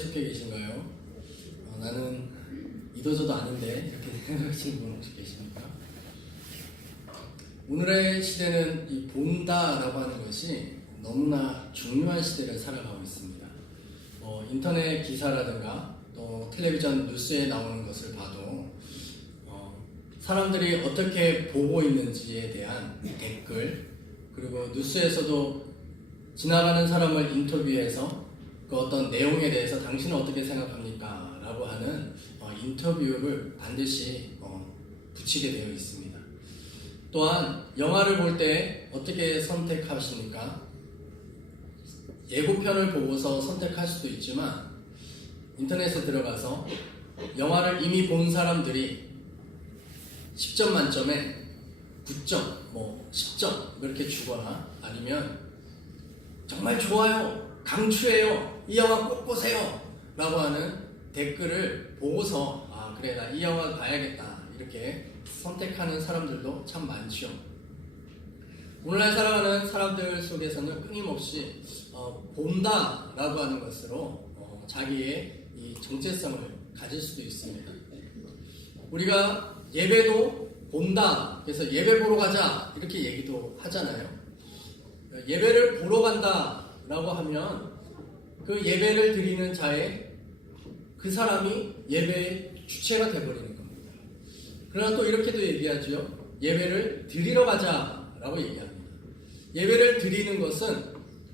속해 계신가요? 나는 이도저도 아닌데 이렇게 생각하시는 분 혹시 계십니까? 오늘의 시대는 이 본다라고 하는 것이 너무나 중요한 시대를 살아가고 있습니다. 인터넷 기사라든가 또 텔레비전 뉴스에 나오는 것을 봐도 사람들이 어떻게 보고 있는지에 대한 댓글, 그리고 뉴스에서도 지나가는 사람을 인터뷰해서 그 어떤 내용에 대해서 당신은 어떻게 생각합니까? 라고 하는 인터뷰를 반드시 붙이게 되어 있습니다. 또한 영화를 볼 때 어떻게 선택하십니까? 예고편을 보고서 선택할 수도 있지만 인터넷에 들어가서 영화를 이미 본 사람들이 10점 만점에 9점, 10점 이렇게 주거나 아니면 정말 좋아요, 강추해요, 이 영화 꼭 보세요 라고 하는 댓글을 보고서 그래, 나 이 영화 봐야겠다 이렇게 선택하는 사람들도 참 많죠. 오늘날 살아가는 사람들 속에서는 끊임없이 본다 라고 하는 것으로 자기의 이 정체성을 가질 수도 있습니다. 우리가 예배도 본다, 그래서 예배 보러 가자 이렇게 얘기도 하잖아요. 예배를 보러 간다 라고 하면 그 예배를 드리는 자의 그 사람이 예배의 주체가 되어버리는 겁니다. 그러나 또 이렇게도 얘기하죠. 예배를 드리러 가자 라고 얘기합니다. 예배를 드리는 것은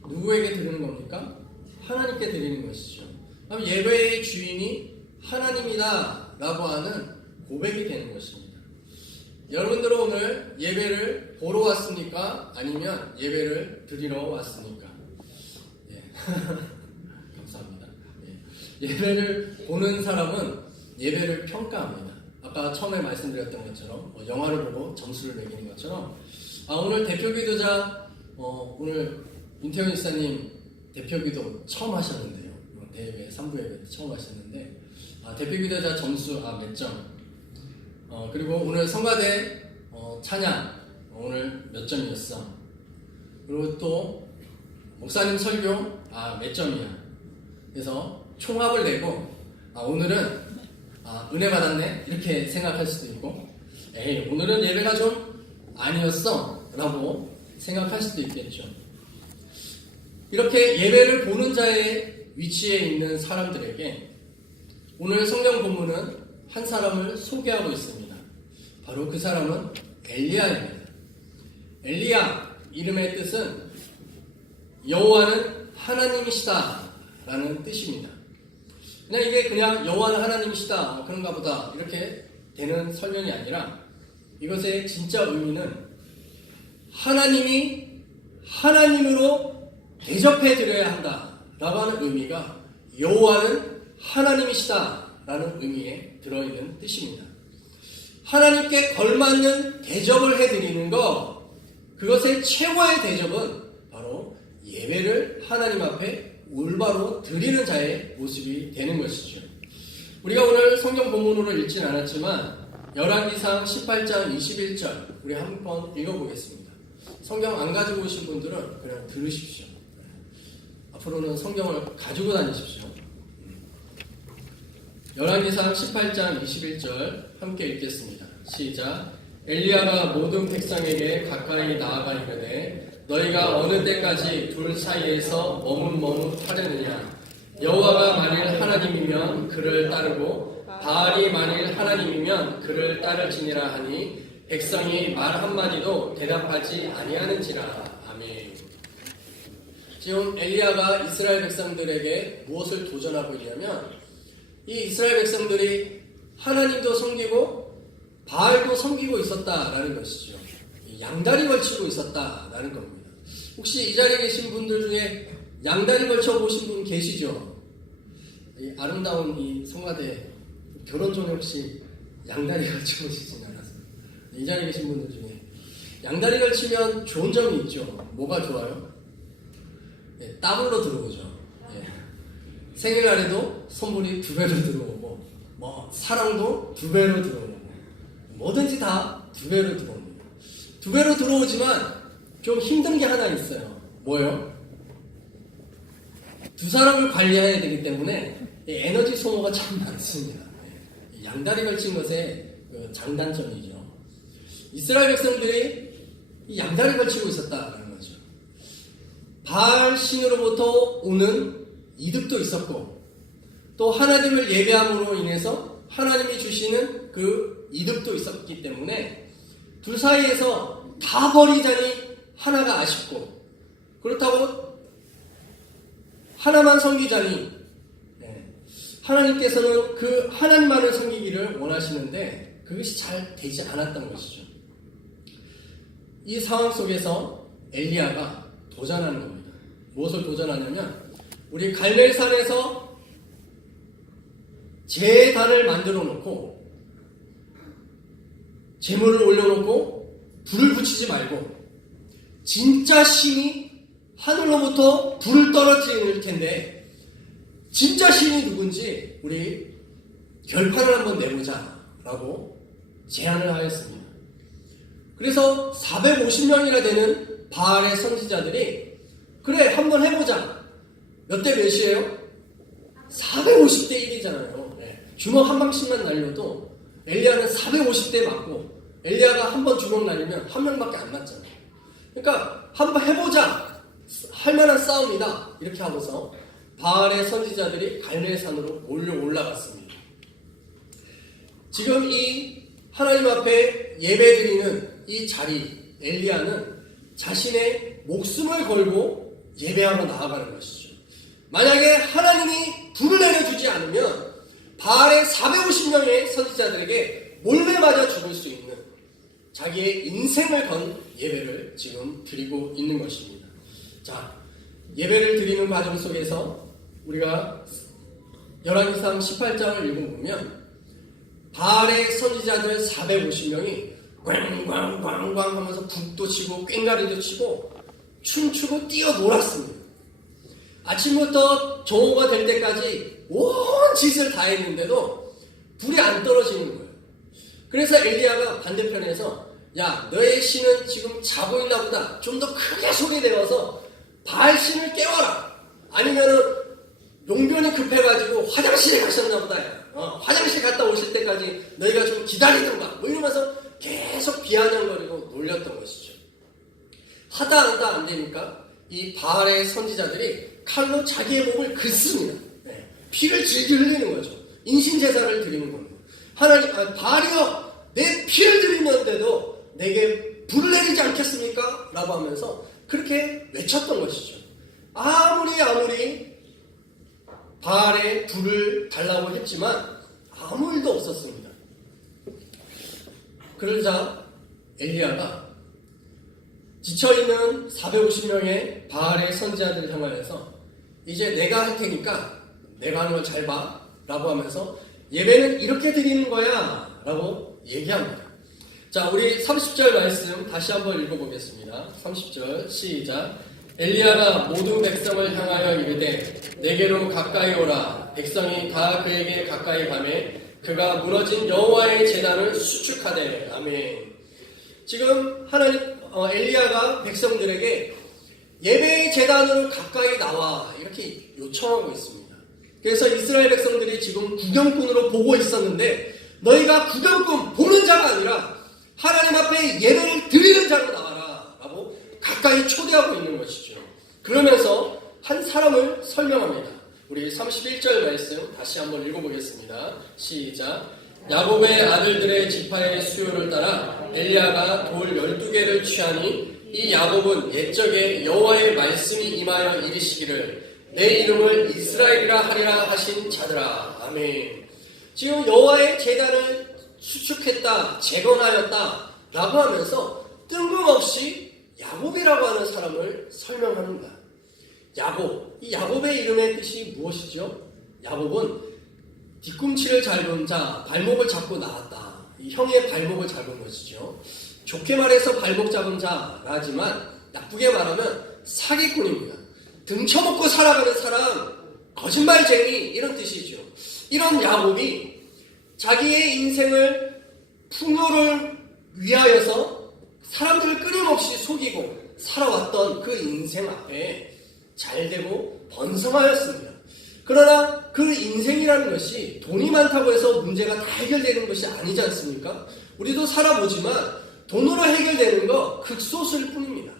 누구에게 드리는 겁니까? 하나님께 드리는 것이죠. 그럼 예배의 주인이 하나님이다 라고 하는 고백이 되는 것입니다. 여러분들은 오늘 예배를 보러 왔습니까? 아니면 예배를 드리러 왔습니까? 감사합니다. 예배를 보는 사람은 예배를 평가합니다. 아까 처음에 말씀드렸던 것처럼 영화를 보고 점수를 매기는 것처럼 오늘 대표기도자 오늘 윤태현 집사님 대표기도 처음 하셨는데요. 대회 3부 예배 처음 하셨는데 대표기도자 점수 몇 점, 그리고 오늘 성가대 찬양 오늘 몇 점이었어. 그리고 또 목사님 설교 몇 점이야. 그래서 총합을 내고 오늘은 은혜 받았네 이렇게 생각할 수도 있고, 에이 오늘은 예배가 좀 아니었어 라고 생각할 수도 있겠죠. 이렇게 예배를 보는 자의 위치에 있는 사람들에게 오늘 성경 본문은 한 사람을 소개하고 있습니다. 바로 그 사람은 엘리야입니다. 엘리야 이름의 뜻은 여호와는 하나님이시다 라는 뜻입니다. 이게 그냥 여호와는 하나님이시다 그런가 보다 이렇게 되는 설명이 아니라 이것의 진짜 의미는 하나님이 하나님으로 대접해 드려야 한다 라고 하는 의미가 여호와는 하나님이시다 라는 의미에 들어있는 뜻입니다. 하나님께 걸맞는 대접을 해드리는 것, 그것의 최고의 대접은 바로 예배를 하나님 앞에 올바로 드리는 자의 모습이 되는 것이죠. 우리가 오늘 성경 본문으로 읽진 않았지만 열왕기상 18장 21절 우리 한번 읽어보겠습니다. 성경 안 가지고 오신 분들은 그냥 들으십시오. 앞으로는 성경을 가지고 다니십시오. 열왕기상 18장 21절 함께 읽겠습니다. 시작. 엘리야가 모든 백성에게 가까이 나아가 이르되 너희가 어느 때까지 둘 사이에서 머뭇머뭇하려느냐. 여호와가 만일 하나님이면 그를 따르고 바알이 만일 하나님이면 그를 따를지니라 하니 백성이 말 한마디도 대답하지 아니하는지라. 아멘. 지금 엘리야가 이스라엘 백성들에게 무엇을 도전하고 있냐면 이 이스라엘 백성들이 하나님도 섬기고 바알도 섬기고 있었다라는 것이죠. 양다리 걸치고 있었다라는 겁니다. 혹시 이 자리에 계신 분들 중에 양다리 걸쳐 보신 분 계시죠? 이 아름다운 이 성가대 결혼 전에 혹시 양다리 걸쳐 보시진 않았어요? 이 자리에 계신 분들 중에 양다리 걸치면 좋은 점이 있죠. 뭐가 좋아요? 더블로 들어오죠. 생일날에도 선물이 2배로 들어오고 사랑도 2배로 들어오고 뭐든지 다 2배로 들어옵니다. 2배로 들어오지만 좀 힘든 게 하나 있어요. 뭐예요? 두 사람을 관리해야 되기 때문에 에너지 소모가 참 많습니다. 양다리 걸친 것의 그 장단점이죠. 이스라엘 백성들이 이 양다리 걸치고 있었다는 거죠. 바알 신으로부터 오는 이득도 있었고 또 하나님을 예배함으로 인해서 하나님이 주시는 그 이득도 있었기 때문에 둘 사이에서 다 버리자니 하나가 아쉽고 그렇다고 하나만 섬기자니 하나님께서는 그 하나님만을 섬기기를 원하시는데 그것이 잘 되지 않았던 것이죠. 이 상황 속에서 엘리야가 도전하는 겁니다. 무엇을 도전하냐면 우리 갈멜산에서 제단을 만들어 놓고 제물을 올려놓고 불을 붙이지 말고 진짜 신이 하늘로부터 불을 떨어뜨릴 텐데 진짜 신이 누군지 우리 결판을 한번 내보자 라고 제안을 하였습니다. 그래서 450명이나 되는 바알의 선지자들이 그래 한번 해보자. 몇 대 몇이에요? 450대 1이잖아요. 주먹 한 방씩만 날려도 엘리야는 450대 맞고 엘리야가 한 번 주먹 날리면 한 명밖에 안 맞잖아요. 그러니까 한번 해보자. 할 만한 싸움이다. 이렇게 하고서 바알의 선지자들이 갈멜산으로 올라갔습니다. 지금 이 하나님 앞에 예배드리는 이 자리 엘리야는 자신의 목숨을 걸고 예배하러 나아가는 것이죠. 만약에 하나님이 불을 내려주지 않으면 바알의 450명의 선지자들에게 몰매 맞아 죽을 수 있는 자기의 인생을 건 예배를 지금 드리고 있는 것입니다. 자, 예배를 드리는 과정 속에서 우리가 열왕기상 18장을 읽어보면 바알의 선지자들 450명이 꽝꽝꽝꽝 하면서 북도 치고 꽹가리도 치고 춤추고 뛰어놀았습니다. 아침부터 정오가 될 때까지 온 짓을 다 했는데도 불이 안 떨어지는 거예요. 그래서 엘리야가 반대편에서 야 너의 신은 지금 자고 있나 보다. 좀 더 크게 소리 내어서 바알 신을 깨워라. 아니면은 용변이 급해가지고 화장실에 가셨나 보다. 화장실 갔다 오실 때까지 너희가 좀 기다리던가 뭐 이러면서 계속 비아냥거리고 놀렸던 것이죠. 하다 안 되니까 이 바알의 선지자들이 칼로 자기의 몸을 긋습니다. 피를 질질 흘리는 거죠. 인신제사를 드리는 겁니다. 하나님, 바알이여 내 피를 드리는데도 내게 불을 내리지 않겠습니까? 라고 하면서 그렇게 외쳤던 것이죠. 아무리 바알에 불을 달라고 했지만 아무 일도 없었습니다. 그러자 엘리야가 지쳐있는 450명의 바알의 선지자들을 향하여서 이제 내가 할 테니까 내가 하는 걸 잘 봐 라고 하면서 예배는 이렇게 드리는 거야 라고 얘기합니다. 자, 우리 30절 말씀 다시 한번 읽어보겠습니다. 30절 시작. 엘리야가 모든 백성을 향하여 이르되 내게로 가까이 오라. 백성이 다 그에게 가까이 가매 그가 무너진 여호와의 제단을 수축하되. 아멘. 지금 엘리야가 백성들에게 예배의 제단으로 가까이 나와 이렇게 요청하고 있습니다. 그래서 이스라엘 백성들이 지금 구경꾼으로 보고 있었는데 너희가 구경꾼 보는 자가 아니라 하나님 앞에 예배를 드리는 자로 나와라 라고 가까이 초대하고 있는 것이죠. 그러면서 한 사람을 설명합니다. 우리 31절 말씀 다시 한번 읽어보겠습니다. 시작. 야곱의 아들들의 지파의 수요를 따라 엘리야가 돌 12개를 취하니 이 야곱은 옛적에 여호와의 말씀이 임하여 이르시기를 내 이름을 이스라엘이라 하리라 하신 자들아. 아멘. 지금 여호와의 제단을 수축했다, 재건하였다 라고 하면서 뜬금없이 야곱이라고 하는 사람을 설명합니다. 야곱, 이 야곱의 이름의 뜻이 무엇이죠? 야곱은 뒤꿈치를 잡은 자, 발목을 잡고 나왔다. 이 형의 발목을 잡은 것이죠. 좋게 말해서 발목 잡은 자라지만 나쁘게 말하면 사기꾼입니다. 등쳐먹고 살아가는 사람, 거짓말쟁이 이런 뜻이죠. 이런 야곱이 자기의 인생을 풍요를 위하여서 사람들을 끊임없이 속이고 살아왔던 그 인생 앞에 잘되고 번성하였습니다. 그러나 그 인생이라는 것이 돈이 많다고 해서 문제가 다 해결되는 것이 아니지 않습니까? 우리도 살아보지만 돈으로 해결되는 거 극소수일 뿐입니다.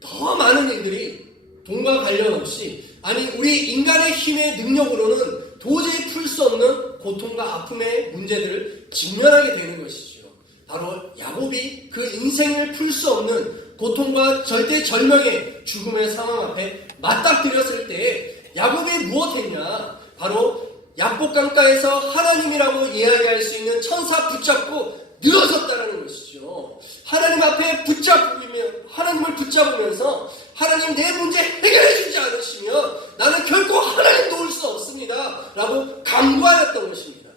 더 많은 일들이 돈과 관련 없이, 아니 우리 인간의 힘의 능력으로는 도저히 풀 수 없는 고통과 아픔의 문제들을 직면하게 되는 것이죠. 바로 야곱이 그 인생을 풀 수 없는 고통과 절대절명의 죽음의 상황 앞에 맞닥뜨렸을 때에 야곱이 무엇했냐? 바로 약복강가에서 하나님이라고 이야기할 수 있는 천사 붙잡고 늘어섰다는 것이죠. 하나님 앞에 하나님을 붙잡으면서 하나님 내 문제 해결해 주지 않으시면 나는 결코 하나님 도울 수 없습니다 라고 강구하였던 것입니다.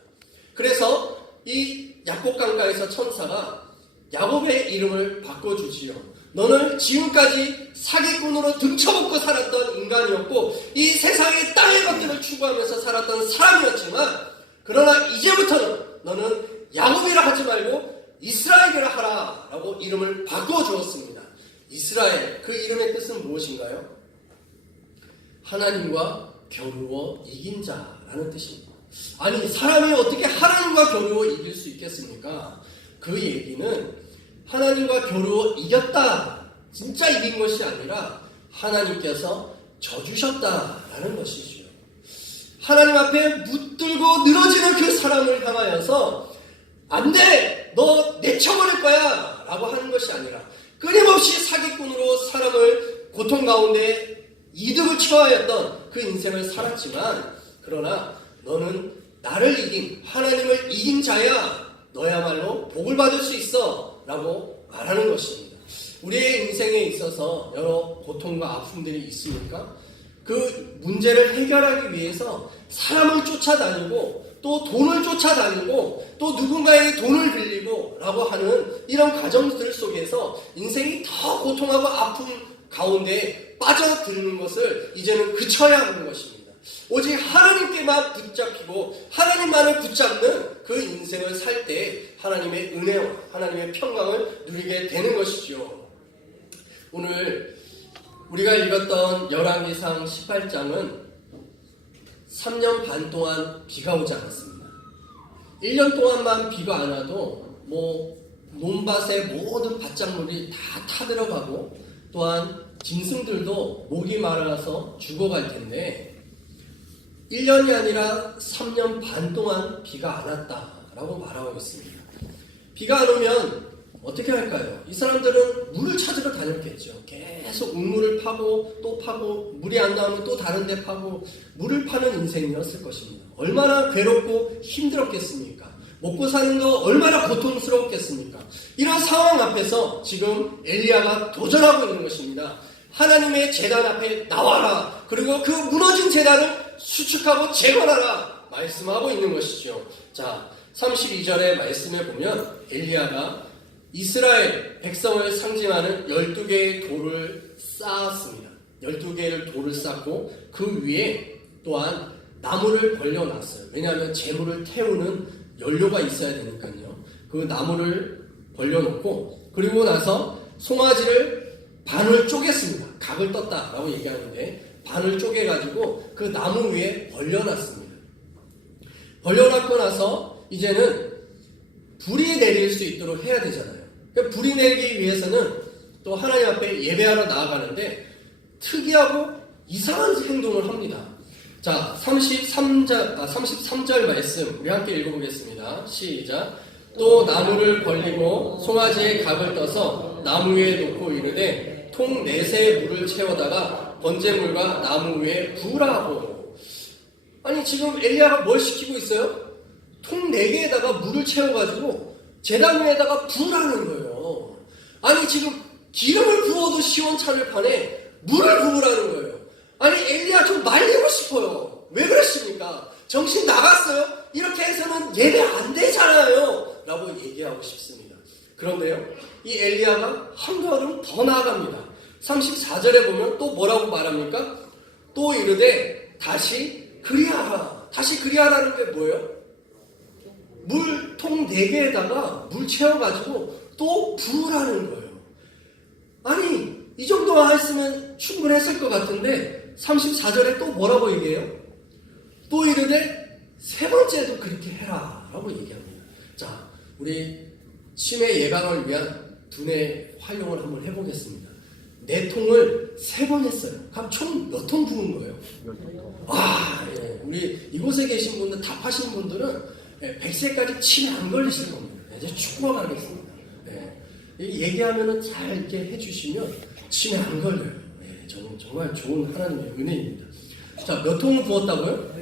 그래서 이 약복강가에서 천사가 야곱의 이름을 바꿔주지요. 너는 지금까지 사기꾼으로 등쳐먹고 살았던 인간이었고 이 세상의 땅의 것들을 추구하면서 살았던 사람이었지만, 그러나 이제부터는 너는 야곱이라 하지 말고 이스라엘이라 하라 라고 이름을 바꿔주었습니다. 이스라엘, 그 이름의 뜻은 무엇인가요? 하나님과 겨루어 이긴 자라는 뜻입니다. 아니 사람이 어떻게 하나님과 겨루어 이길 수 있겠습니까? 그 얘기는 하나님과 겨루어 이겼다, 진짜 이긴 것이 아니라 하나님께서 져주셨다라는 것이죠. 하나님 앞에 묻들고 늘어지는 그 사람을 향하여서 안돼, 너 내쳐버릴 거야 라고 하는 것이 아니라 끊임없이 사기꾼으로 사람을 고통 가운데 이득을 취하였던 그 인생을 살았지만, 그러나 너는 나를 이긴, 하나님을 이긴 자야, 너야말로 복을 받을 수 있어 라고 말하는 것입니다. 우리의 인생에 있어서 여러 고통과 아픔들이 있습니까? 그 문제를 해결하기 위해서 사람을 쫓아다니고 또 돈을 쫓아다니고 또 누군가에게 돈을 빌리고 라고 하는 이런 과정들 속에서 인생이 더 고통하고 아픔 가운데 빠져드는 것을 이제는 그쳐야 하는 것입니다. 오직 하나님께만 붙잡히고 하나님만을 붙잡는 그 인생을 살 때 하나님의 은혜와 하나님의 평강을 누리게 되는 것이죠. 오늘 우리가 읽었던 열왕기상 18장은 3년 반 동안 비가 오지 않았습니다. 1년 동안만 비가 안 와도 논밭의 모든 밭작물이 다 타들어가고 또한 짐승들도 목이 말라서 죽어갈 텐데 1년이 아니라 3년 반 동안 비가 안 왔다라고 말하고 있습니다. 비가 안 오면 어떻게 할까요? 이 사람들은 물을 찾으러 다녔겠죠. 계속 우물을 파고 또 파고, 물이 안 나오면 또 다른 데 파고, 물을 파는 인생이었을 것입니다. 얼마나 괴롭고 힘들었겠습니까? 먹고 사는 거 얼마나 고통스러웠겠습니까? 이런 상황 앞에서 지금 엘리야가 도전하고 있는 것입니다. 하나님의 제단 앞에 나와라. 그리고 그 무너진 제단을 수축하고 재건하라 말씀하고 있는 것이죠. 자, 32절의 말씀에 보면 엘리야가 이스라엘 백성을 상징하는 12개의 돌을 쌓았습니다. 12개의 돌을 쌓고 그 위에 또한 나무를 벌려놨어요. 왜냐하면 재물을 태우는 연료가 있어야 되니까요. 그 나무를 벌려놓고 그리고 나서 송아지를 반을 쪼갰습니다. 각을 떴다라고 얘기하는데 반을 쪼개가지고 그 나무 위에 벌려놨습니다. 벌려놨고 나서 이제는 불이 내릴 수 있도록 해야 되잖아요. 그러니까 불이 내리기 위해서는 또 하나님 앞에 예배하러 나아가는데 특이하고 이상한 행동을 합니다. 자, 33절 말씀 우리 함께 읽어보겠습니다. 시작. 또 나무를 벌리고 송아지의 각을 떠서 나무 위에 놓고 이르되 통 4새 물을 채워다가 번제물과 나무 위에 부으라고. 아니 지금 엘리야가 뭘 시키고 있어요? 통 4개에다가 물을 채워가지고 제단 위에다가 부으라는 거예요. 아니 지금 기름을 부어도 시원찮을 판에 물을 부으라는 거예요. 아니 엘리야 좀 말리고 싶어요. 왜 그러십니까? 정신 나갔어요? 이렇게 해서는 예배 안 되잖아요 라고 얘기하고 싶습니다. 그런데요, 이 엘리야가 한 걸음 더 나아갑니다. 34절에 보면 또 뭐라고 말합니까? 또 이르되 다시 그리하라. 다시 그리하라는 게 뭐예요? 물통 4개에다가 물 채워가지고 또 부으라는 거예요. 아니 이 정도만 했으면 충분했을 것 같은데 34절에 또 뭐라고 얘기해요? 또 이르되 세 번째도 그렇게 해라 라고 얘기합니다. 자, 우리 치매 예방을 위한 두뇌 활용을 한번 해보겠습니다. 4통을 3번 했어요. 그럼 총 몇 통 부은 거예요? 예. 우리 이곳에 계신 분들, 답하신 분들은 100세까지 치매 안 걸리실 겁니다. 이제 축복하겠습니다. 얘기하면은 잘 이렇게 해주시면 치매 안 걸려요. 정말 좋은 하나님의 은혜입니다. 자, 몇 통을 부었다고요?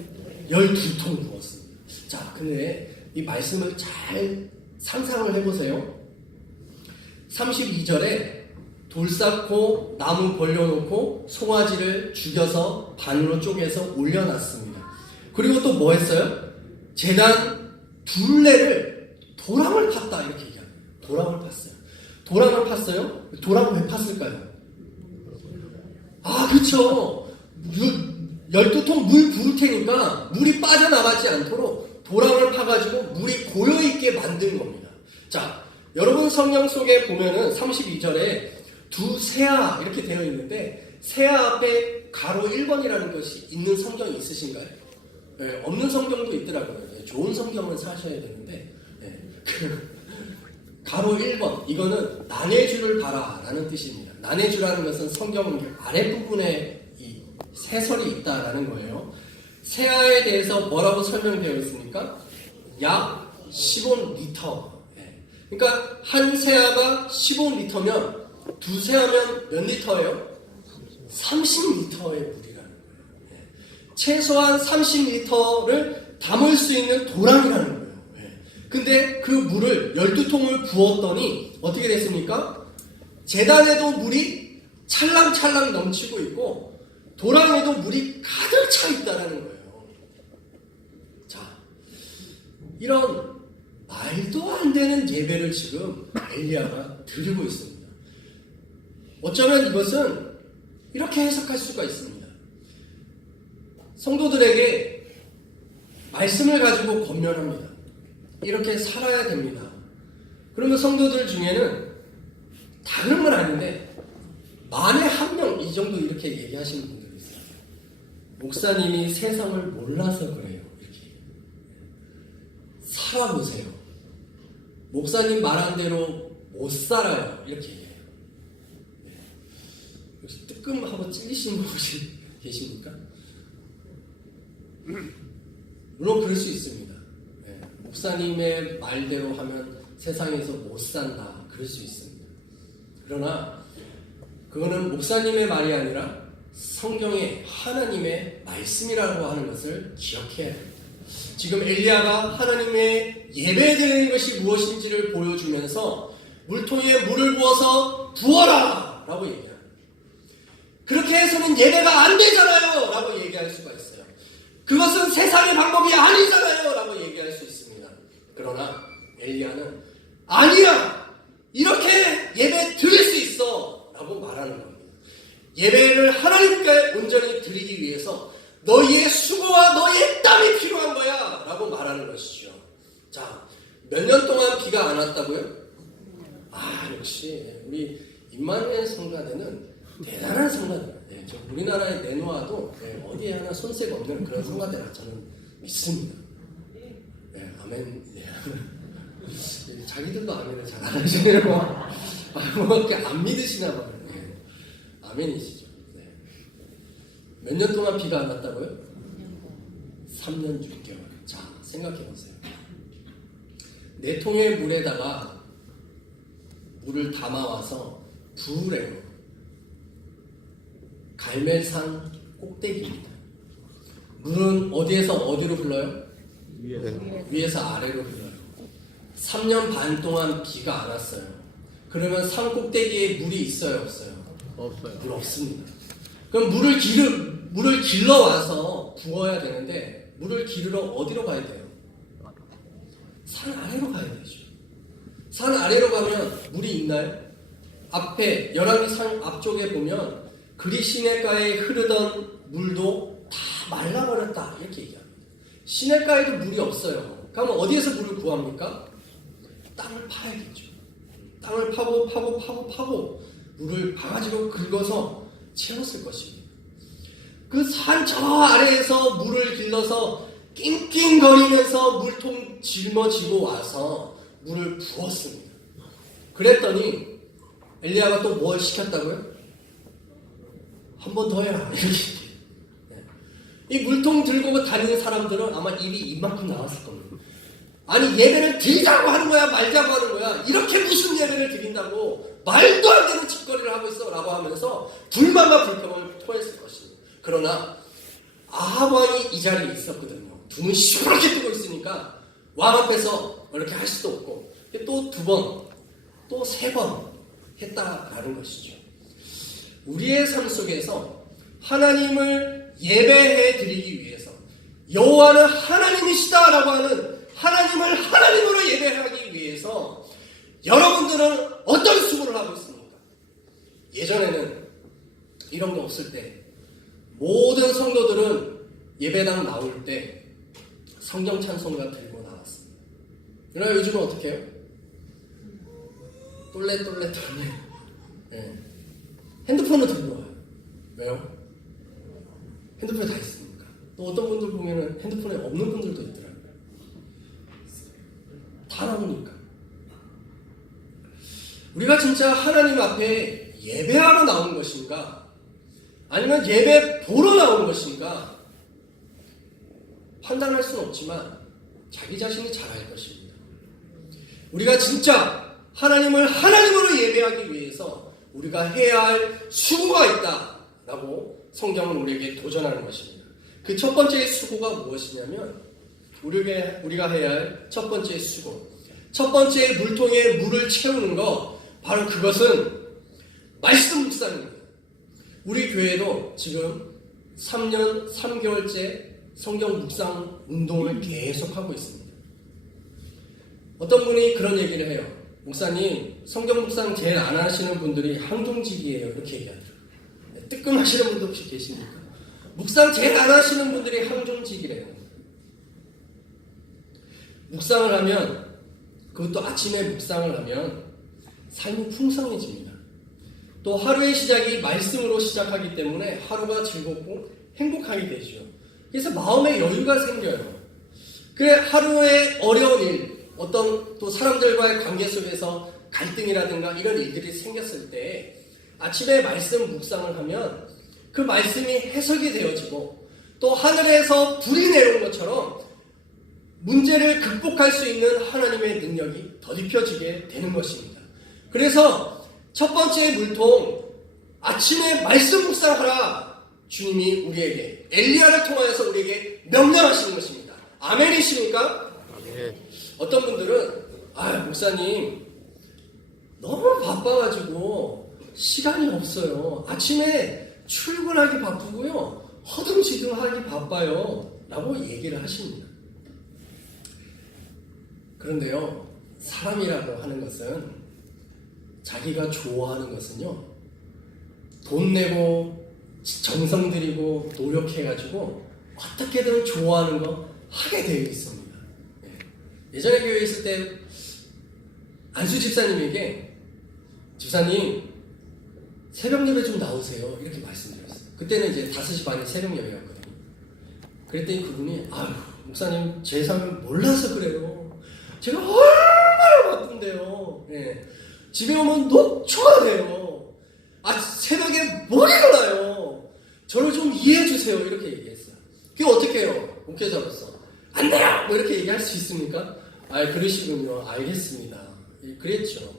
12통 부었습니다. 자, 근데 이 말씀을 잘 상상을 해보세요. 32절에 돌 쌓고 나무 벌려놓고 송아지를 죽여서 반으로 쪼개서 올려놨습니다. 그리고 또 뭐 했어요? 제단 둘레를 도랑을 팠다 이렇게 얘기합니다. 도랑을 팠어요. 도랑을 팠어요? 도랑을 왜 팠을까요? 그쵸. 12통 물 부을 테니까 물이 빠져나가지 않도록 도랑을 파가지고 물이 고여있게 만든 겁니다. 자, 여러분 성경 속에 보면은 32절에 두 세아 이렇게 되어 있는데 세아 앞에 가로 1번이라는 것이 있는 성경이 있으신가요? 네, 없는 성경도 있더라고요. 좋은 성경을 사셔야 되는데 가로 1번 이거는 나뇌주를 봐라 라는 뜻입니다. 나뇌주라는 것은 성경 아랫부분에 이 세설이 있다라는 거예요. 세아에 대해서 뭐라고 설명되어 있습니까? 약 15리터. 그러니까 한 세아가 15리터면 두 세아면 몇 리터예요? 30리터의 물이라는 거예요. 최소한 30리터를 담을 수 있는 도랑이라는 거예요. 근데 그 물을 12통을 부었더니 어떻게 됐습니까? 제단에도 물이 찰랑찰랑 넘치고 있고 도랑에도 물이 가득 차 있다는 거예요. 자, 이런 말도 안 되는 예배를 지금 엘리야가 드리고 있습니다. 어쩌면 이것은 이렇게 해석할 수가 있습니다. 성도들에게 말씀을 가지고 권면합니다. 이렇게 살아야 됩니다. 그러면 성도들 중에는 다 그런 건 아닌데 만에 한 명 이 정도 이렇게 얘기하시는 분들이 있어요. 목사님이 세상을 몰라서 그래요. 이렇게 살아보세요. 목사님 말한 대로 못 살아요. 이렇게 얘기해요. 혹시 뜨끔하고 찔리시는 분이 계십니까? 물론 그럴 수 있습니다. 목사님의 말대로 하면 세상에서 못 산다. 그럴 수 있습니다. 그러나 그거는 목사님의 말이 아니라 성경의 하나님의 말씀이라고 하는 것을 기억해야 됩니다. 지금 엘리야가 하나님의 예배드리는 것이 무엇인지를 보여주면서 물통에 물을 부어서 부어라! 라고 얘기합니다. 그렇게 해서는 예배가 안 되잖아요! 라고 얘기할 수가 있어요. 그것은 세상의 방법이 아니잖아요! 라고 얘기할 수 있습니다. 그러나 엘리야는 아니야! 이렇게 예배 드릴 수 있어! 라고 말하는 겁니다. 예배를 하나님께 온전히 드리기 위해서 너희의 수고와 너희의 땀이 필요한 거야! 라고 말하는 것이죠. 자, 몇 년 동안 비가 안 왔다고요? 역시 우리 임마누엘 성가대는 대단한 성가대예요. 우리나라에 내놓아도 어디에 하나 손색 없는 그런 성가대라 저는 믿습니다. 아멘. 자기들도 아멘을 잘 안 하시네요. 뭐 이렇게 안 믿으시나 봐요. 아멘이시죠. 몇 년 동안 비가 안 왔다고요? 3년 6개월. 자, 생각해 보세요. 4통의 물에다가 물을 담아와서 부으래요. 갈멜산 꼭대기입니다. 물은 어디에서 어디로 흘러요? 위에서 아래로 흘러요. 3년 반 동안 비가 안 왔어요. 그러면 산 꼭대기에 물이 있어요, 없어요? 없어요. 물 없습니다. 그럼 물을 길러 와서 부어야 되는데 물을 기르러 어디로 가야 돼요? 산 아래로 가야 되죠. 산 아래로 가면 물이 있나요? 앞에 열왕기 산 앞쪽에 보면 그리 시냇가에 흐르던 물도 다 말라버렸다 이렇게 얘기합니다. 시냇가에도 물이 없어요. 그러면 어디에서 물을 구합니까? 땅을 파야겠죠. 땅을 파고 물을 바가지로 긁어서 채웠을 것입니다. 그 산 저 아래에서 물을 길러서 낑낑거리면서 물통 짊어지고 와서 물을 부었습니다. 그랬더니 엘리야가 또 뭘 시켰다고요? 한 번 더 해라. 이 물통 들고 다니는 사람들은 아마 입이 이만큼 나왔을 겁니다. 아니 예배를 드리자고 하는 거야 말자고 하는 거야, 이렇게 무슨 예배를 드린다고 말도 안 되는 짓거리를 하고 있어 라고 하면서 불만과 불평을 토했을 것입니다. 그러나 아합 왕이 이 자리에 있었거든요. 두 눈이 시퍼렇게 뜨고 있으니까 왕 앞에서 이렇게 할 수도 없고 또 두 번, 또 세 번 했다라는 것이죠. 우리의 삶 속에서 하나님을 예배해 드리기 위해서 여호와는 하나님이시다라고 하는 하나님을 하나님으로 예배하기 위해서 여러분들은 어떤 수고를 하고 있습니까? 예전에는 이런 게 없을 때 모든 성도들은 예배당 나올 때 성경 찬송가 들고 나왔습니다. 그러나 요즘은 어떻게 해요? 똘레. 네. 핸드폰을 들고 와요. 왜요? 핸드폰에 다 있으니까. 또 어떤 분들 보면은 핸드폰에 없는 분들도 있더라고요. 다 나오니까. 우리가 진짜 하나님 앞에 예배하러 나온 것인가? 아니면 예배 보러 나온 것인가? 판단할 수는 없지만 자기 자신이 잘 알 것입니다. 우리가 진짜 하나님을 하나님으로 예배하기 위해서 우리가 해야 할 수고가 있다라고 성경은 우리에게 도전하는 것입니다. 그 첫 번째 수고가 무엇이냐면 우리가 해야 할 첫 번째 수고, 첫 번째 물통에 물을 채우는 것, 바로 그것은 말씀 묵상입니다. 우리 교회도 지금 3년 3개월째 성경 묵상 운동을 계속하고 있습니다. 어떤 분이 그런 얘기를 해요. 목사님, 성경 묵상 제일 안 하시는 분들이 항둥직이에요. 이렇게 얘기하더라고요. 뜨끔하시는 분도 혹시 계십니까? 묵상 제일 안 하시는 분들이 항둥직이래요. 묵상을 하면, 그것도 아침에 묵상을 하면 삶이 풍성해집니다. 또 하루의 시작이 말씀으로 시작하기 때문에 하루가 즐겁고 행복하게 되죠. 그래서 마음의 여유가 생겨요. 그래 하루의 어려운 일, 어떤 또 사람들과의 관계 속에서 갈등이라든가 이런 일들이 생겼을 때 아침에 말씀 묵상을 하면 그 말씀이 해석이 되어지고 또 하늘에서 불이 내려온 것처럼 문제를 극복할 수 있는 하나님의 능력이 덧입혀지게 되는 것입니다. 그래서 첫 번째 물통, 아침에 말씀 묵상하라. 주님이 우리에게 엘리야를 통하여서 우리에게 명령하시는 것입니다. 아멘이십니까? 아멘. 어떤 분들은 목사님 너무 바빠가지고 시간이 없어요. 아침에 출근하기 바쁘고요. 허둥지둥하기 바빠요. 라고 얘기를 하십니다. 그런데요, 사람이라고 하는 것은 자기가 좋아하는 것은요, 돈 내고 정성 들이고 노력해가지고 어떻게든 좋아하는 거 하게 되어 있습니다. 예전에 교회에 있을 때 안수 집사님에게 집사님 새벽 예배 좀 나오세요 이렇게 말씀드렸어요. 그때는 이제 5시 반에 새벽 예배였거든요. 그랬더니 그분이 목사님 제 삶을 몰라서 그래요. 제가 얼마나 바쁜데요. 집에 오면 녹초가 돼요. 새벽에 못 일어나요. 저를 좀 이해해 주세요. 이렇게 얘기했어요. 그게 어떻게 해요? 목회자로서. 안 돼요! 뭐 이렇게 얘기할 수 있습니까? 그러시군요. 알겠습니다. 그랬죠.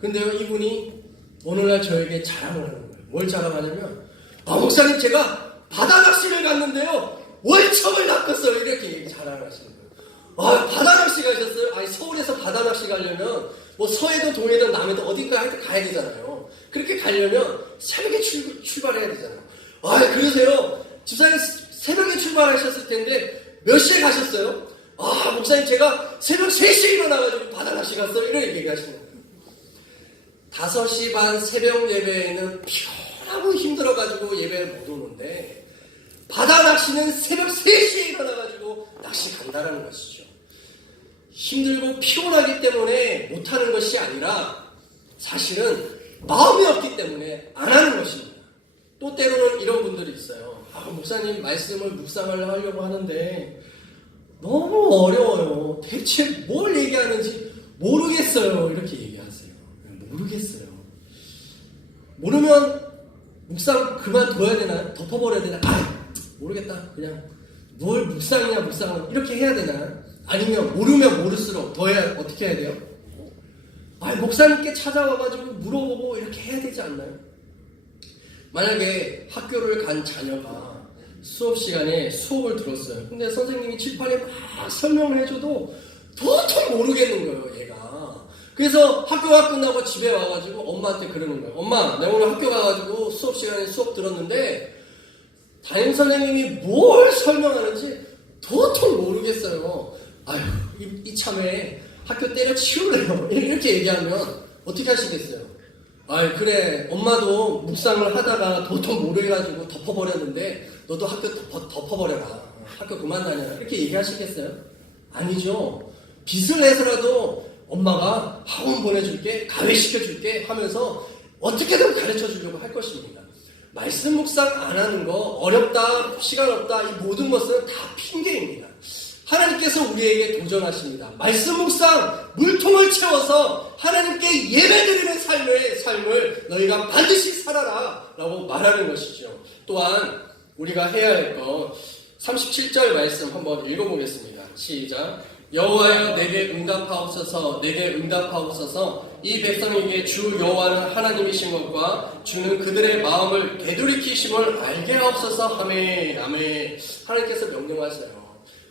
근데요, 이분이 오늘날 저에게 자랑을 하는 거예요. 뭘 자랑하냐면, 목사님 제가 바다 낚시를 갔는데요. 월척을 낚았어요. 이렇게 자랑을 하시는 거예요. 바다 낚시 가셨어요? 서울에서 바다 낚시 가려면 뭐 서해든 동해든 남해든 어딘가 가야 되잖아요. 그렇게 가려면 새벽에 출발해야 되잖아요. 그러세요? 집사님 새벽에 출발하셨을 텐데 몇 시에 가셨어요? 목사님 제가 새벽 3시에 일어나가지고 바다 낚시 갔어요. 이런 얘기하시는 거예요. 5시 반 새벽 예배에는 피곤하고 힘들어가지고 예배를 못 오는데 바다 낚시는 새벽 3시에 일어나가지고 낚시 간다는 것이죠. 힘들고 피곤하기 때문에 못하는 것이 아니라 사실은 마음이 없기 때문에 안 하는 것입니다. 또 때로는 이런 분들이 있어요. 목사님 말씀을 묵상을 하려고 하는데 너무 어려워요. 대체 뭘 얘기하는지 모르겠어요. 이렇게 얘기하세요. 모르겠어요. 모르면 묵상 그만둬야 되나? 덮어버려야 되나? 모르겠다. 그냥 뭘 묵상이냐 묵상은 이렇게 해야 되나? 아니면 모르면 모를수록 더 해야 어떻게 해야 돼요? 목사님께 찾아와가지고 물어보고 이렇게 해야 되지 않나요? 만약에 학교를 간 자녀가 수업 시간에 수업을 들었어요. 근데 선생님이 칠판에 막 설명을 해줘도 도통 모르겠는 거예요, 얘가. 그래서 학교가 끝나고 집에 와가지고 엄마한테 그러는 거예요. 엄마, 내가 오늘 학교 가가지고 수업 시간에 수업 들었는데 담임 선생님이 뭘 설명하는지 도통 모르겠어요. 아휴, 이 참에 학교 때려치우래요. 이렇게 얘기하면 어떻게 하시겠어요? 그래, 엄마도 묵상을 하다가 도통 모르해가지고 덮어버렸는데 너도 학교 덮어버려라. 학교 그만 다녀라. 이렇게 얘기하시겠어요? 아니죠. 빚을 내서라도 엄마가 학원 보내줄게, 가외시켜줄게 하면서 어떻게든 가르쳐주려고 할 것입니다. 말씀 묵상 안 하는 거, 어렵다, 시간 없다, 이 모든 것은 다 핑계입니다. 하나님께서 우리에게 도전하십니다. 말씀 묵상, 물통을 채워서 하나님께 예배드리는 삶을 너희가 반드시 살아라 라고 말하는 것이죠. 또한 우리가 해야 할 것 37절 말씀 한번 읽어보겠습니다. 시작. 여호와여 내게 응답하옵소서, 내게 응답하옵소서. 이 백성에게 주 여호와는 하나님이신 것과 주는 그들의 마음을 되돌이키심을 알게 하옵소서. 아멘. 아멘. 하나님께서 명령하세요.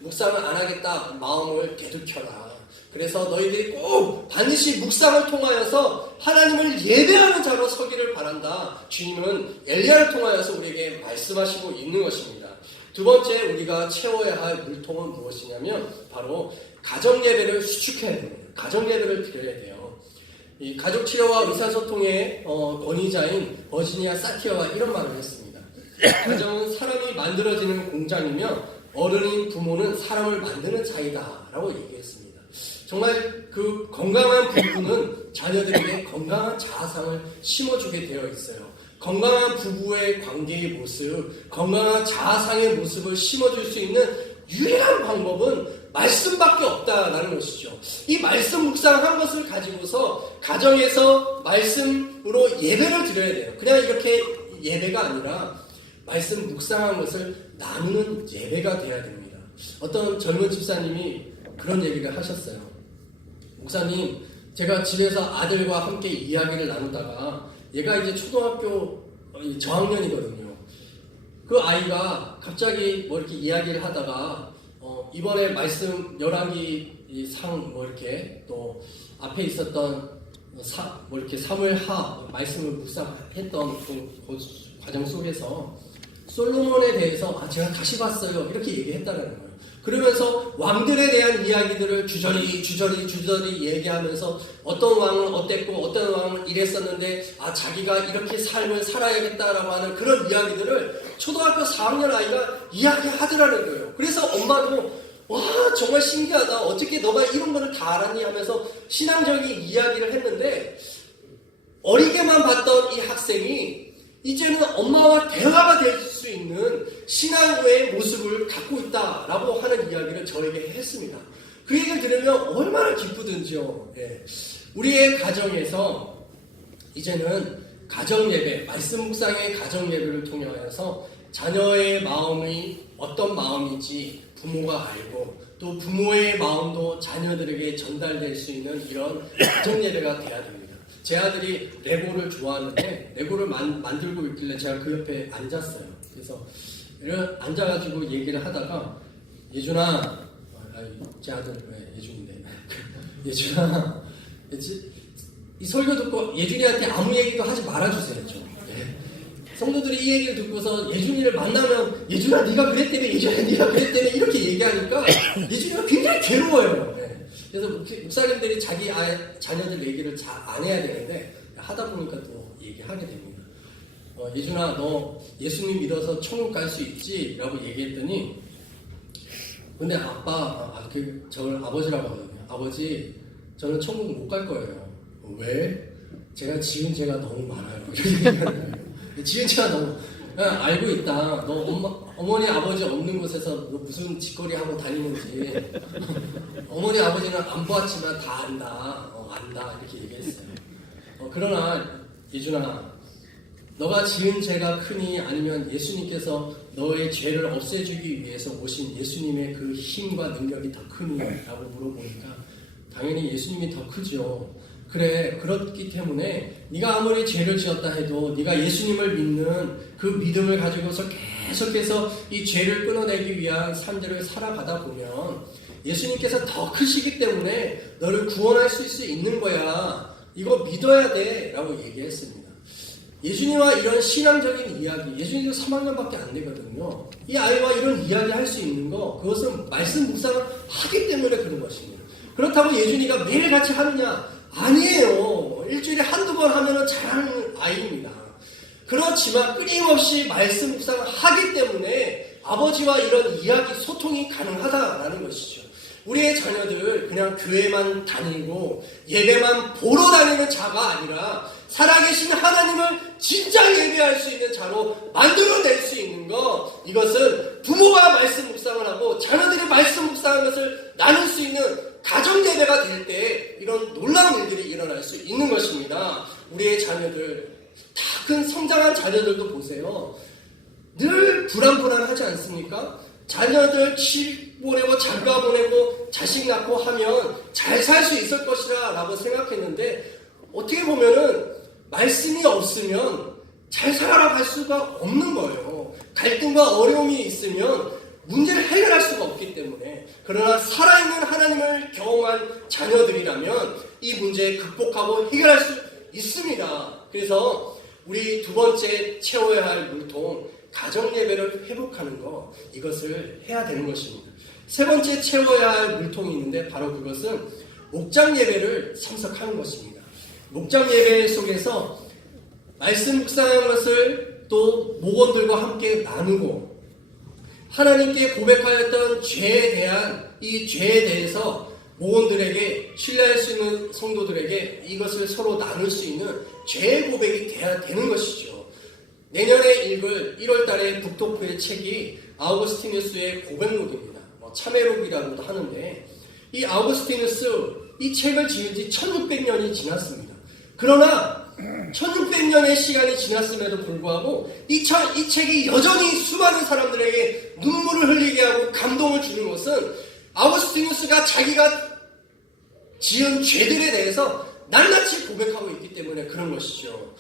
묵상을 안 하겠다. 마음을 되돌켜라. 그래서 너희들이 꼭 반드시 묵상을 통하여서 하나님을 예배하는 자로 서기를 바란다. 주님은 엘리야를 통하여서 우리에게 말씀하시고 있는 것입니다. 두 번째 우리가 채워야 할 물통은 무엇이냐면 바로 가정예배를 수축해야 됩니다. 가정예배를 드려야 돼요. 이 가족치료와 의사소통의 권위자인 버지니아 사티어가 이런 말을 했습니다. 가정은 사람이 만들어지는 공장이며 어른인 부모는 사람을 만드는 자이다 라고 얘기했습니다. 정말 그 건강한 부부는 자녀들에게 건강한 자아상을 심어주게 되어 있어요. 건강한 부부의 관계의 모습, 건강한 자아상의 모습을 심어줄 수 있는 유일한 방법은 말씀밖에 없다라는 것이죠. 이 말씀 묵상한 것을 가지고서 가정에서 말씀으로 예배를 드려야 돼요. 그냥 이렇게 예배가 아니라 말씀 묵상한 것을 나누는 예배가 돼야 됩니다. 어떤 젊은 집사님이 그런 얘기를 하셨어요. 목사님, 제가 집에서 아들과 함께 이야기를 나누다가 얘가 이제 초등학교 저학년이거든요. 그 아이가 갑자기 뭐 이렇게 이야기를 하다가 이번에 말씀 열왕기 상 뭐 이렇게 또 앞에 있었던 뭐 이렇게 사무엘하 말씀을 묵상했던 그 과정 속에서 솔로몬에 대해서 제가 다시 봤어요 이렇게 얘기했다는 거예요. 그러면서 왕들에 대한 이야기들을 주저리 얘기하면서 어떤 왕은 어땠고 어떤 왕은 이랬었는데 자기가 이렇게 삶을 살아야겠다라고 하는 그런 이야기들을 초등학교 4학년 아이가 이야기하더라는 거예요. 그래서 엄마도 와 정말 신기하다. 어떻게 너가 이런 거를 다 알았니 하면서 신앙적인 이야기를 했는데 어리게만 봤던 이 학생이 이제는 엄마와 대화가 될 수 있는 신앙의 모습을 갖고 있다라고 하는 이야기를 저에게 했습니다. 그 얘기를 들으면 얼마나 기쁘든지요. 예. 우리의 가정에서 이제는 가정예배, 말씀 묵상의 가정예배를 통해서 자녀의 마음이 어떤 마음인지 부모가 알고 또 부모의 마음도 자녀들에게 전달될 수 있는 이런 가정예배가 돼야 됩니다. 제 아들이 레고를 좋아하는데 레고를 만들고 있길래 제가 그 옆에 앉았어요. 그래서 앉아가지고 얘기를 하다가 예준아, 제 아들 예준인데 예준아, 이 설교 듣고 예준이한테 아무 얘기도 하지 말아주세요. 좀. 성도들이 이 얘기를 듣고서 예준이를 만나면 예준아 네가 그랬다며 예준아 네가 그랬다며 이렇게 얘기하니까 예준이가 굉장히 괴로워요. 그래서 목사님들이 자기 자녀들 얘기를 잘 안 해야 되는데 하다 보니까 또 얘기하게 됩니다. 예준아 너 예수님 믿어서 천국 갈 수 있지? 라고 얘기했더니 근데 아빠 저를 아버지라고 하거든요. 아버지 저는 천국 못 갈 거예요. 왜? 제가 지은 죄가 너무 많아요. 이렇게 얘기하는 거예요. 지은 죄가 너무 알고 있다. 너 어머니 아버지 없는 곳에서 너 무슨 짓거리 하고 다니는지 어머니 아버지는 안 보았지만 다 안다. 안다 이렇게 얘기했어요. 그러나 예준아, 너가 지은 죄가 크니 아니면 예수님께서 너의 죄를 없애주기 위해서 오신 예수님의 그 힘과 능력이 더 크니? 라고 물어보니까 당연히 예수님이 더 크죠. 그래, 그렇기 때문에 네가 아무리 죄를 지었다 해도 네가 예수님을 믿는 그 믿음을 가지고서 계속해서 이 죄를 끊어내기 위한 삶들을 살아가다 보면 예수님께서 더 크시기 때문에 너를 구원할 수 있는 거야. 이거 믿어야 돼. 라고 얘기했습니다. 예수님과 이런 신앙적인 이야기, 예수님도 3학년밖에 안 되거든요. 이 아이와 이런 이야기 할 수 있는 거, 그것은 말씀 묵상을 하기 때문에 그런 것입니다. 그렇다고 예준이가 매일 같이 하느냐? 아니에요. 일주일에 한두 번 하면 잘하는 아이입니다. 그렇지만 끊임없이 말씀 묵상을 하기 때문에 아버지와 이런 이야기, 소통이 가능하다라는 것이죠. 우리의 자녀들 그냥 교회만 다니고 예배만 보러 다니는 자가 아니라 살아계신 하나님을 진짜 예배할 수 있는 자로 만들어낼 수 있는 것, 이것은 부모가 말씀 묵상을 하고 자녀들이 말씀 묵상하는 것을 나눌 수 있는 가정 예배가 될 때 이런 놀라운 일들이 일어날 수 있는 것입니다. 우리의 자녀들, 다 큰 성장한 자녀들도 보세요. 늘 불안불안하지 않습니까? 자녀들 집 보내고 장가 보내고 자식 낳고 하면 잘 살 수 있을 것이라 라고 생각했는데 어떻게 보면은 말씀이 없으면 잘 살아갈 수가 없는 거예요. 갈등과 어려움이 있으면 문제를 해결할 수가 없기 때문에. 그러나 살아있는 하나님을 경험한 자녀들이라면 이 문제 극복하고 해결할 수 있습니다. 그래서 우리 두 번째 채워야 할 물통, 가정 예배를 회복하는 것, 이것을 해야 되는 것입니다. 세 번째 채워야 할 물통이 있는데 바로 그것은 목장 예배를 참석하는 것입니다. 목장 예배 속에서 말씀 묵상하는 것을 또 목원들과 함께 나누고 하나님께 고백하였던 죄에 대한 이 죄에 대해서 목원들에게, 신뢰할 수 있는 성도들에게 이것을 서로 나눌 수 있는 죄의 고백이 돼야 되는 것이죠. 내년에 읽을 1월달에 북토크의 책이 아우구스티누스의 고백록입니다. 참회록이라고도 하는데, 이 아우구스티누스, 이 책을 지은 지 1600년이 지났습니다. 그러나 1600년의 시간이 지났음에도 불구하고 이 책이 여전히 수많은 사람들에게 눈물을 흘리게 하고 감동을 주는 것은 아우구스티누스가 자기가 지은 죄들에 대해서 낱낱이 고백하고 있기 때문에 그런 것이죠.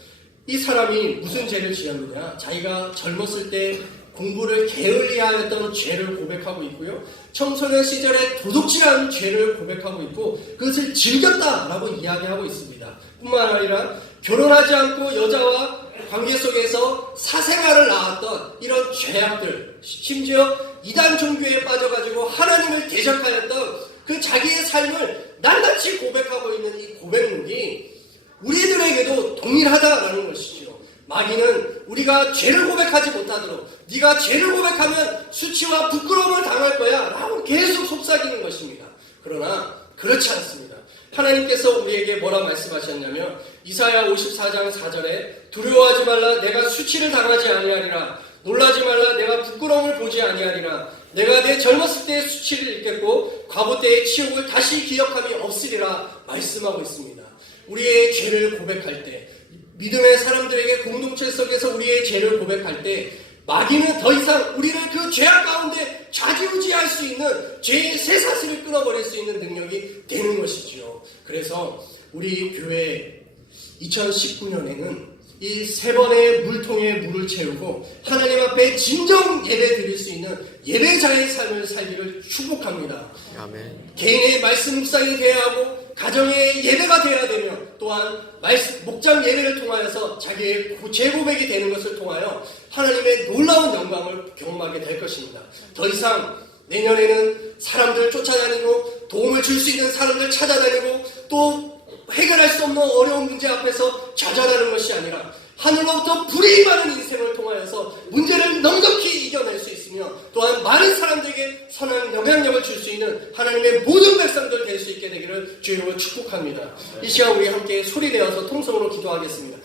이 사람이 무슨 죄를 지었느냐? 자기가 젊었을 때 공부를 게을리하였던 죄를 고백하고 있고요. 청소년 시절에 도둑질한 죄를 고백하고 있고 그것을 즐겼다라고 이야기하고 있습니다. 뿐만 아니라 결혼하지 않고 여자와 관계 속에서 사생활을 낳았던 이런 죄악들, 심지어 이단 종교에 빠져가지고 하나님을 대적하였던 그 자기의 삶을 낱낱이 고백하고 있는 이 고백록이 우리들에게도 동일하다라는 것이죠. 마귀는 우리가 죄를 고백하지 못하도록 네가 죄를 고백하면 수치와 부끄러움을 당할 거야 라고 계속 속삭이는 것입니다. 그러나 그렇지 않습니다. 하나님께서 우리에게 뭐라 말씀하셨냐면 이사야 54장 4절에 두려워하지 말라, 내가 수치를 당하지 아니하리라. 놀라지 말라, 내가 부끄러움을 보지 아니하리라. 내가 내 젊었을 때의 수치를 잊겠고 과부 때의 치욕을 다시 기억함이 없으리라 말씀하고 있습니다. 우리의 죄를 고백할 때, 믿음의 사람들에게 공동체 속에서 우리의 죄를 고백할 때 마귀는 더 이상 우리를 그 죄악 가운데 좌지우지할 수 있는 죄의 쇠사슬을 끊어버릴 수 있는 능력이 되는 것이지요. 그래서 우리 교회 2019년에는 이 세 번의 물통에 물을 채우고 하나님 앞에 진정 예배 드릴 수 있는 예배자의 삶을 살기를 축복합니다. 아멘. 개인의 말씀 묵상이 되어야 하고 가정의 예배가 되어야 되며 또한 목장 예배를 통하여서 자기의 재고백이 되는 것을 통하여 하나님의 놀라운 영광을 경험하게 될 것입니다. 더 이상 내년에는 사람들을 쫓아다니고 도움을 줄 수 있는 사람들 찾아다니고 또 해결할 수 없는 어려운 문제 앞에서 좌절하는 것이 아니라 하늘로부터 불이 임하는 인생을 통하여서 문제를 넉넉히 이겨낼 수 있으며 또한 많은 사람들에게 선한 영향력을 줄 수 있는 하나님의 모든 백성들 될 수 있게 되기를 주님으로 축복합니다. 이 시간 우리 함께 소리내어서 통성으로 기도하겠습니다.